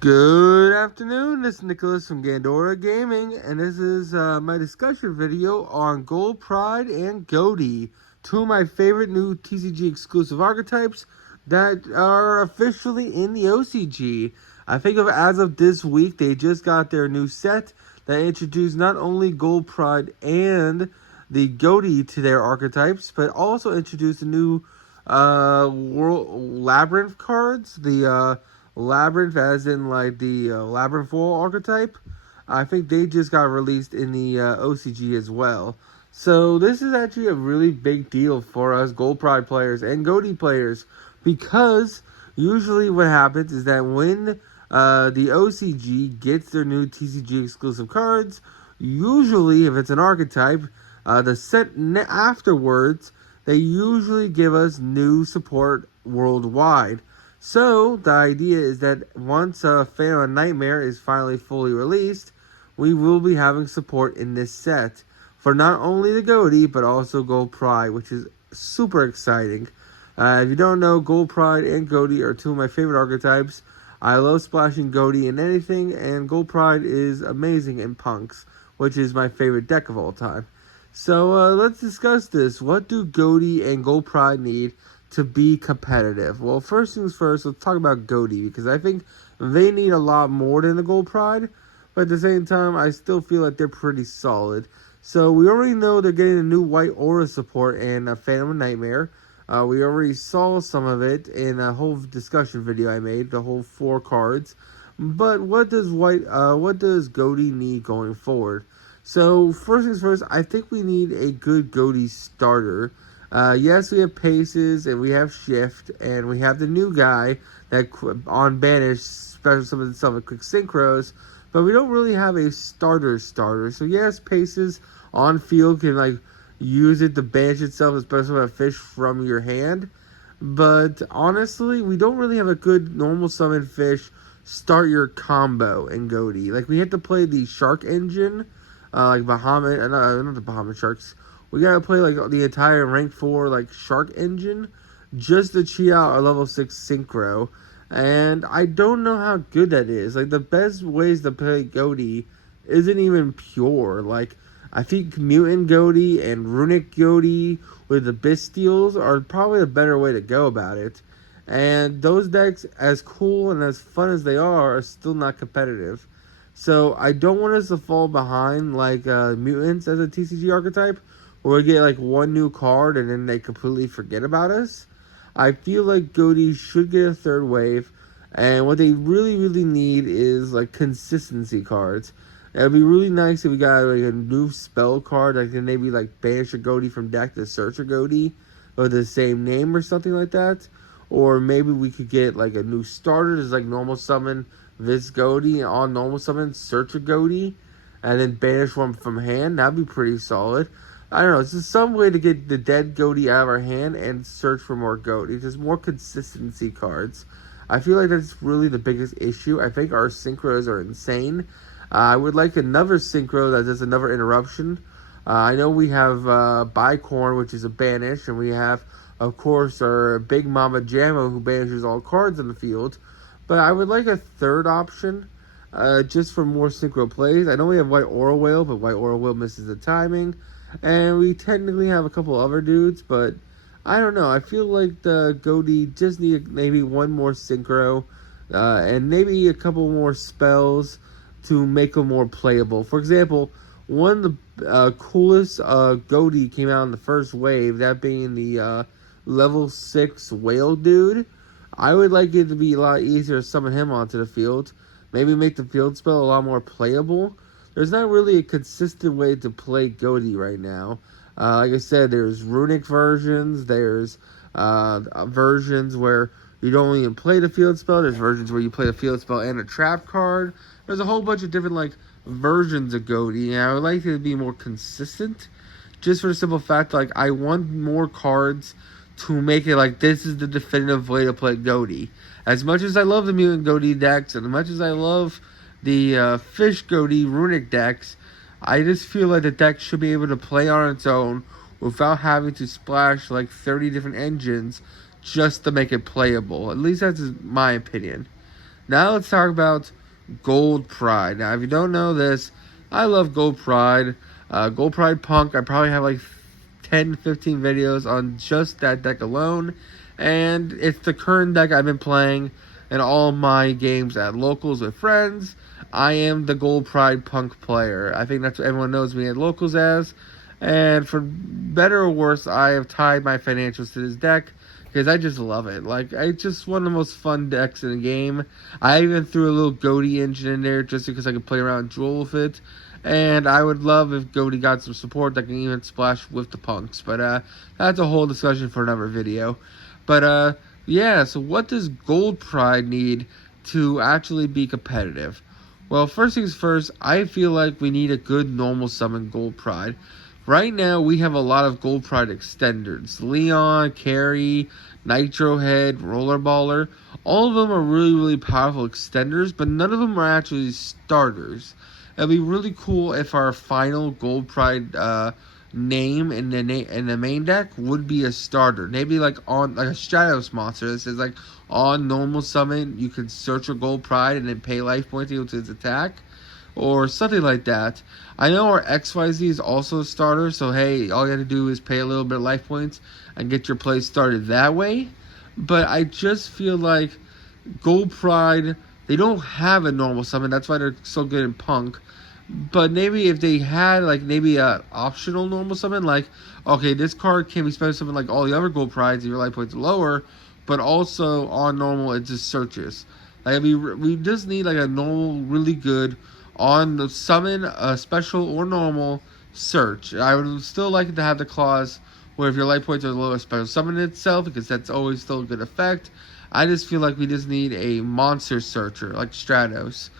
Good afternoon, this is Nicholas from Gandora Gaming, and this is my discussion video on Gold Pride and Ghoti, two of my favorite new TCG exclusive archetypes that are officially in the OCG. I think as of this week, they just got their new set that introduced not only Gold Pride and the Ghoti to their archetypes, but also introduced a new World Labyrinth cards, the Labyrinth, as in like the Labyrinth Wall archetype. I think they just got released in the OCG as well. So this is actually a really big deal for us Gold Pride players and Ghoti players, because usually what happens is that when the OCG gets their new TCG exclusive cards, usually if it's an archetype, the set afterwards, they usually give us new support worldwide. So, the idea is that once Phantom Nightmare is finally fully released, we will be having support in this set for not only the Ghoti, but also Gold Pride, which is super exciting. If you don't know, Gold Pride and Ghoti are two of my favorite archetypes. I love splashing Ghoti in anything, and Gold Pride is amazing in Punks, which is my favorite deck of all time. So, let's discuss this. What do Ghoti and Gold Pride need to be competitive? Well, first things first, let's talk about Ghoti, because I think they need a lot more than the Gold Pride, but at the same time, I still feel like they're pretty solid. So we already know they're getting a new white aura support in Phantom Nightmare. We already saw some of it in a whole discussion video I made, the whole 4 cards. But what does Ghoti need going forward? So first things first, I think we need a good Ghoti starter. Yes, we have Paces, and we have Shift, and we have the new guy that on Banish, special summon stuff with Quick Synchros, but we don't really have a starter. So yes, Paces on field can use it to banish itself, especially a fish from your hand. But honestly, we don't really have a good normal summon fish start your combo in Ghoti. We have to play the Shark engine, like Bahamut, not the Bahamut Sharks. We gotta play the entire rank 4 Shark engine just to cheat out a level 6 Synchro. And I don't know how good that is. The best ways to play Ghoti isn't even pure. I think Mutant Ghoti and Runic Ghoti with the Bystials are probably a better way to go about it. And those decks, as cool and as fun as they are still not competitive. So I don't want us to fall behind Mutants as a TCG archetype, where we get one new card and then they completely forget about us. I feel like Ghoti should get a third wave, and what they really need is consistency cards. It would be really nice if we got a new spell card that can maybe banish a Ghoti from deck to search a Ghoti with the same name or something like that. Or maybe we could get a new starter that's normal summon this Ghoti, on normal summon search a Ghoti, and then banish one from hand. That'd be pretty solid. I don't know, it's just some way to get the dead Ghoti out of our hand and search for more Ghoti. Just more consistency cards. I feel like that's really the biggest issue. I think our synchros are insane. I would like another synchro that does another interruption. I know we have Bicorn, which is a banish, and we have, of course, our Big Mama Jammo, who banishes all cards in the field. But I would like a third option, just for more synchro plays. I know we have White Aura Whale, but White Aura Whale misses the timing. And we technically have a couple other dudes, but I don't know. I feel like the Ghoti just need maybe one more synchro, and maybe a couple more spells to make them more playable. For example, one of the coolest Ghoti came out in the first wave, that being the level 6 whale dude. I would like it to be a lot easier to summon him onto the field. Maybe make the field spell a lot more playable. There's not really a consistent way to play Ghoti right now. Like I said, there's runic versions. There's versions where you don't even play the field spell. There's versions where you play the field spell and a trap card. There's a whole bunch of different versions of Ghoti, and I would like it to be more consistent. Just for the simple fact, I want more cards to make it this is the definitive way to play Ghoti. As much as I love the Mutant Ghoti decks, and as much as I love the Fish Ghoti runic decks, I just feel like the deck should be able to play on its own without having to splash 30 different engines just to make it playable. At least that's my opinion. Now let's talk about Gold Pride. Now, if you don't know this, I love Gold Pride. Gold Pride Punk, I probably have like 10, 15 videos on just that deck alone. And it's the current deck I've been playing in all my games at locals with friends. I am the Gold Pride Punk player. I think that's what everyone knows me at locals as. And for better or worse, I have tied my financials to this deck because I just love it. Like, it's just one of the most fun decks in the game. I even threw a little Ghoti engine in there just because I could play around and duel with it. And I would love if Ghoti got some support that can even splash with the punks. But that's a whole discussion for another video. But yeah, so what does Gold Pride need to actually be competitive? Well, first things first, I feel like we need a good normal summon Gold Pride. Right now, we have a lot of Gold Pride extenders. Leon, Carry, Nitro Head, Rollerballer. All of them are really, really powerful extenders, but none of them are actually starters. It'd be really cool if our final Gold Pride name in the main deck would be a starter. Maybe like on like a Stratos monster that says like on normal summon you can search for Gold Pride and then pay life points equal to its attack. Or something like that. I know our XYZ is also a starter, so hey, all you have to do is pay a little bit of life points and get your play started that way. But I just feel like Gold Pride, they don't have a normal summon, that's why they're so good in Punk. But maybe if they had like maybe a optional normal summon, like okay, this card can be spent something like all the other Gold Prides if your life points are lower, but also on normal it just searches. Like we just need like a normal, really good on the summon, special or normal search. I would still like it to have the clause where if your life points are low, special summon itself, because that's always still a good effect. I just feel like we just need a monster searcher like Stratos.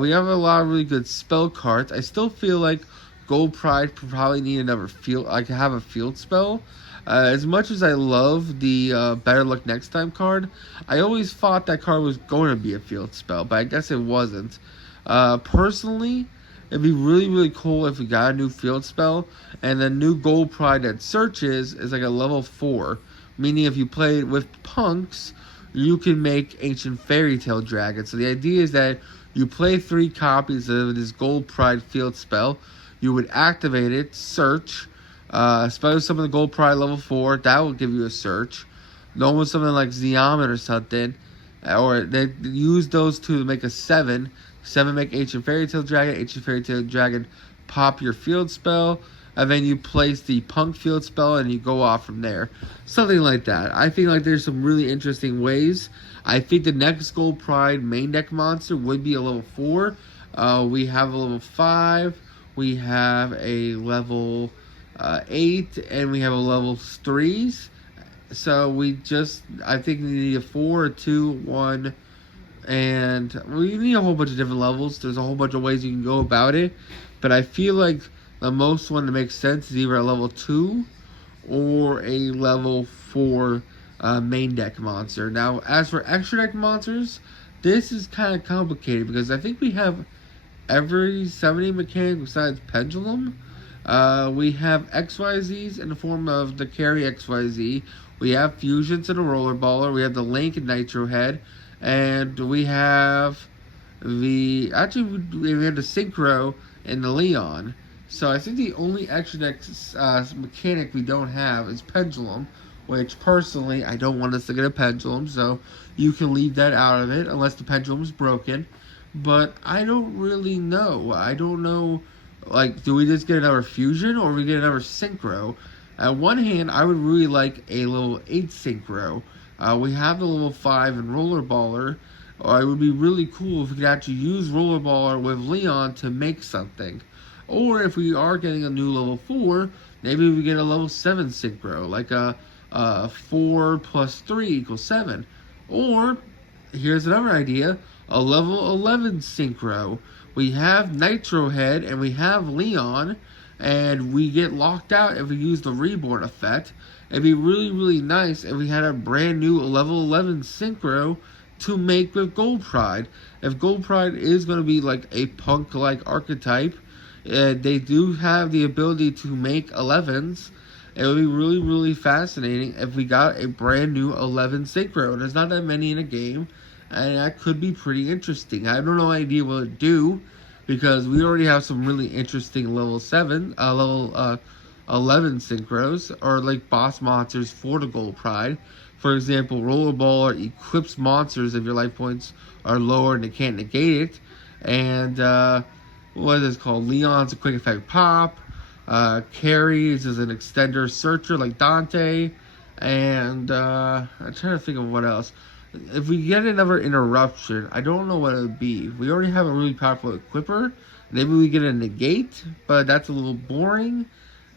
We have a lot of really good spell cards. I still feel like Gold Pride probably need another field. I can have a field spell. As much as I love the Better Luck Next Time card, I always thought that card was going to be a field spell, but I guess it wasn't. Personally, it'd be really, really cool if we got a new field spell, and the new Gold Pride that searches is like a level 4. Meaning if you play it with punks, you can make Ancient Fairy Tale Dragon. So the idea is that you play 3 copies of this Gold Pride field spell, you would activate it, search, special summon the Gold Pride level 4, that will give you a search. Normal something like Zeomet or something, or they use those two to make a 7. 7 make Ancient Fairy Tale Dragon. Ancient Fairy Tale Dragon pop your field spell. And then you place the Punk field spell and you go off from there. Something like that. I think like there's some really interesting ways. I think the next Gold Pride main deck monster would be a level 4. We have a level 5. We have a level 8. And we have a level 3s. So I think we need a 4, a 2, 1... and we need a whole bunch of different levels. There's a whole bunch of ways you can go about it, but I feel like the most one that makes sense is either a level 2 or a level 4 main deck monster. Now, as for extra deck monsters, this is kind of complicated because I think we have every summoning mechanic besides Pendulum. We have XYZs in the form of the Carry XYZ. We have Fusions and a Rollerballer. We have the Link and Nitro Head. And we have we have the Synchro and the Leon. So I think the only extra deck mechanic we don't have is Pendulum, which personally I don't want us to get a Pendulum, so you can leave that out of it unless the Pendulum is broken. But I don't really know. I don't know, like, do we just get another Fusion or we get another Synchro? On one hand, I would really like a level 8 Synchro. We have the level 5 and Rollerballer. It would be really cool if we could actually use Rollerballer with Leon to make something. Or if we are getting a new level 4, maybe we get a level 7 Synchro, like a 4 plus 3 equals 7. Or, here's another idea, a level 11 Synchro. We have Nitro Head and we have Leon, and we get locked out if we use the Reborn effect. It'd be really, really nice if we had a brand new level 11 Synchro to make with Gold Pride. If Gold Pride is going to be like a punk-like archetype, they do have the ability to make 11s. It would be really, really fascinating if we got a brand new 11 Synchro. There's not that many in a game, and that could be pretty interesting. I have no idea what it do, because we already have some really interesting level 11 synchros, or like boss monsters for the Gold Pride. For example, Rollerballer equips monsters if your life points are lower and they can't negate it. And what is this called? Leon's a quick effect pop. Carries is an extender searcher like Dante. And I'm trying to think of what else. If we get another interruption, I don't know what it would be. We already have a really powerful equipper. Maybe we get a negate, but that's a little boring.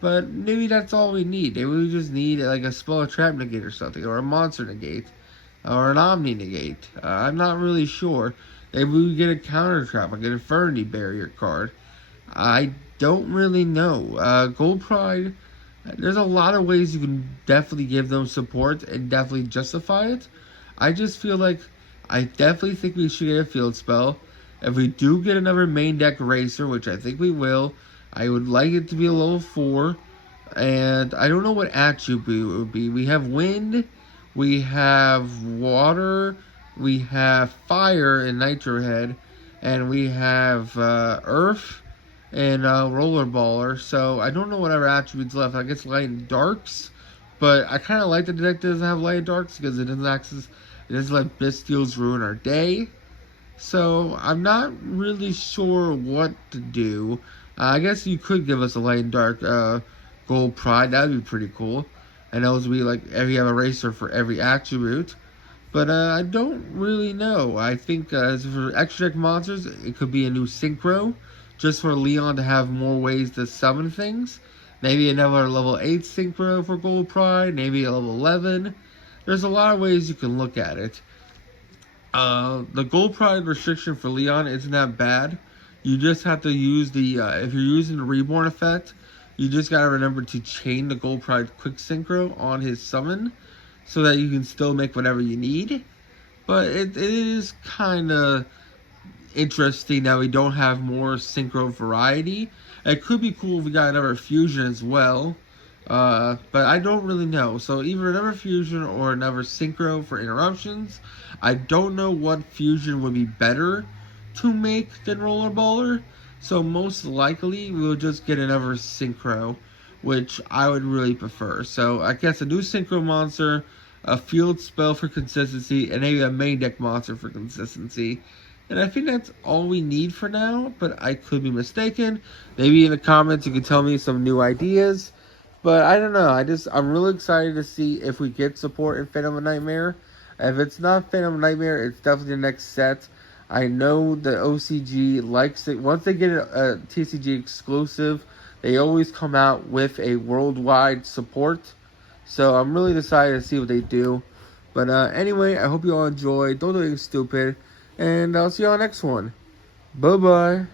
But maybe that's all we need. Maybe we just need like a spell trap negate or something, or a monster negate, or an omni negate. I'm not really sure. Maybe we get a counter trap, like an Infernity Barrier card. I don't really know. Gold Pride, there's a lot of ways you can definitely give them support and definitely justify it. I just feel like I definitely think we should get a field spell. If we do get another main deck racer, which I think we will, I would like it to be a level 4. And I don't know what attribute it would be. We have wind, we have water, we have fire in Nitro Head, and we have earth and Rollerballer. So I don't know what other attributes left. I guess light and darks. But I kind of like that the deck doesn't have light and darks, because it doesn't let Bystials ruin our day. So I'm not really sure what to do. I guess you could give us a light and dark Gold Pride. That'd be pretty cool. And those would be like every have a racer for every attribute. But I don't really know. I think as for extra deck monsters, it could be a new synchro, just for Leon to have more ways to summon things. Maybe another level 8 synchro for Gold Pride. Maybe a level 11. There's a lot of ways you can look at it. The Gold Pride restriction for Leon isn't that bad. You just have to use the, if you're using the Reborn effect, you just gotta remember to chain the Gold Pride quick synchro on his summon, so that you can still make whatever you need. But it is kind of interesting that we don't have more synchro variety. It could be cool if we got another fusion as well. But I don't really know. So either another fusion or another synchro for interruptions. I don't know what fusion would be better to make than Rollerballer. So most likely we'll just get another synchro, which I would really prefer. So I guess a new synchro monster, a field spell for consistency, and maybe a main deck monster for consistency. And I think that's all we need for now, but I could be mistaken. Maybe in the comments you can tell me some new ideas. But I don't know. I'm really excited to see if we get support in Phantom of Nightmare. If it's not Phantom of Nightmare, it's definitely the next set. I know the OCG likes it. Once they get a TCG exclusive, they always come out with a worldwide support. So I'm really excited to see what they do. But anyway, I hope you all enjoyed. Don't do anything stupid. And I'll see you on the next one. Bye-bye.